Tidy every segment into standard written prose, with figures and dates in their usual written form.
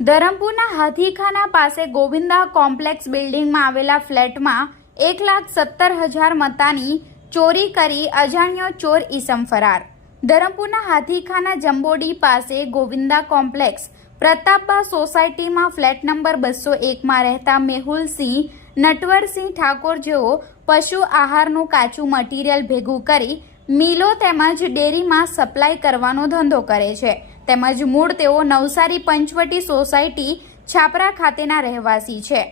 ધરમપુરના હાથીખાના પાસે ગોવિંદા કોમ્પ્લેક્સ બિલ્ડિંગમાં આવેલા ફ્લેટમાં 1,70,000 મતાની ચોરી કરી અજાણ્યો ચોર ઈસમ ફરાર। ધરમપુરના હાથીખાના જંબોડી પાસે ગોવિંદા કોમ્પ્લેક્સ પ્રતાપબા સોસાયટીમાં ફ્લેટ નંબર 201માં રહેતા મેહુલસિંહ નટવરસિંહ ઠાકોર જેઓ પશુ આહારનું કાચું મટીરિયલ ભેગું કરી મિલો તેમજ ડેરીમાં સપ્લાય કરવાનો ધંધો કરે છે તેમજ મૂળ તેઓ નવસારી પંચવટી સોસાયટી છાપરા ખાતેના રહેવાસી છે।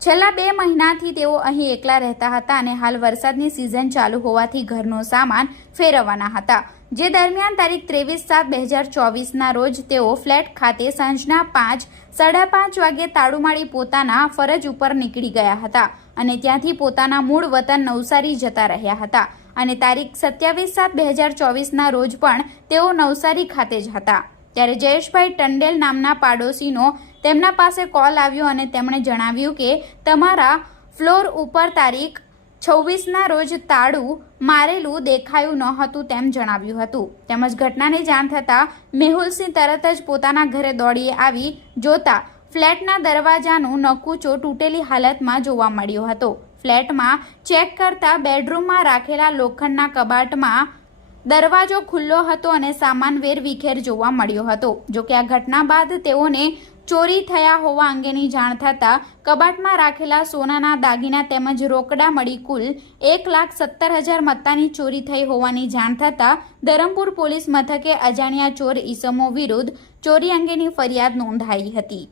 છેલ્લા 2 મહિનાથી તેઓ અહીં એકલા રહેતા હતા અને હાલ વરસાદની સિઝન ચાલુ હોવાથી ઘરનો સામાન ફેરવવાના હતા, જે દરમિયાન તારીખ 23/7/2024ના રોજ તેઓ ફ્લેટ ખાતે સાંજના 5:30 વાગે તાળું મારી પોતાના ફરજ ઉપર નીકળી ગયા હતા અને ત્યાંથી પોતાના મૂળ વતન નવસારી જતા રહ્યા હતા અને તારીખ 27/7/2024ના રોજ પણ તેઓ નવસારી ખાતે જ હતા। ત્યારે જયેશભાઈ ટંડેલ નામના પાડોશીનો તેમના પાસે કોલ આવ્યો અને તેમણે જણાવ્યું કે તમારા ફ્લોર ઉપર તારીખ 26ના રોજ તાળું મારેલું દેખાયું ન હતું તેમ જણાવ્યું હતું તેમજ ઘટનાની જાણ થતાં મેહુલસિંહ તરત જ પોતાના ઘરે દોડી આવી જોતા ફ્લેટના દરવાજાનું નકુચો તૂટેલી હાલતમાં જોવા મળ્યો હતો। ફ્લેટમાં ચેક કરતા બેડરૂમમાં રાખેલા લોખંડના કબાટમાં દરવાજો ખુલ્લો હતો અને સામાન વેરવિખેર જોવા મળ્યો હતો। જો કે આ ઘટના બાદ તેઓને ચોરી થયા હોવા અંગેની જાણ થતાં કબાટમાં રાખેલા સોનાના દાગીના તેમજ રોકડા મળી કુલ 1,70,000 મત્તાની ચોરી થઈ હોવાની જાણ થતાં ધરમપુર પોલીસ મથકે અજાણ્યા ચોર ઈસમો વિરુદ્ધ ચોરી અંગેની ફરિયાદ નોંધાઈ હતી।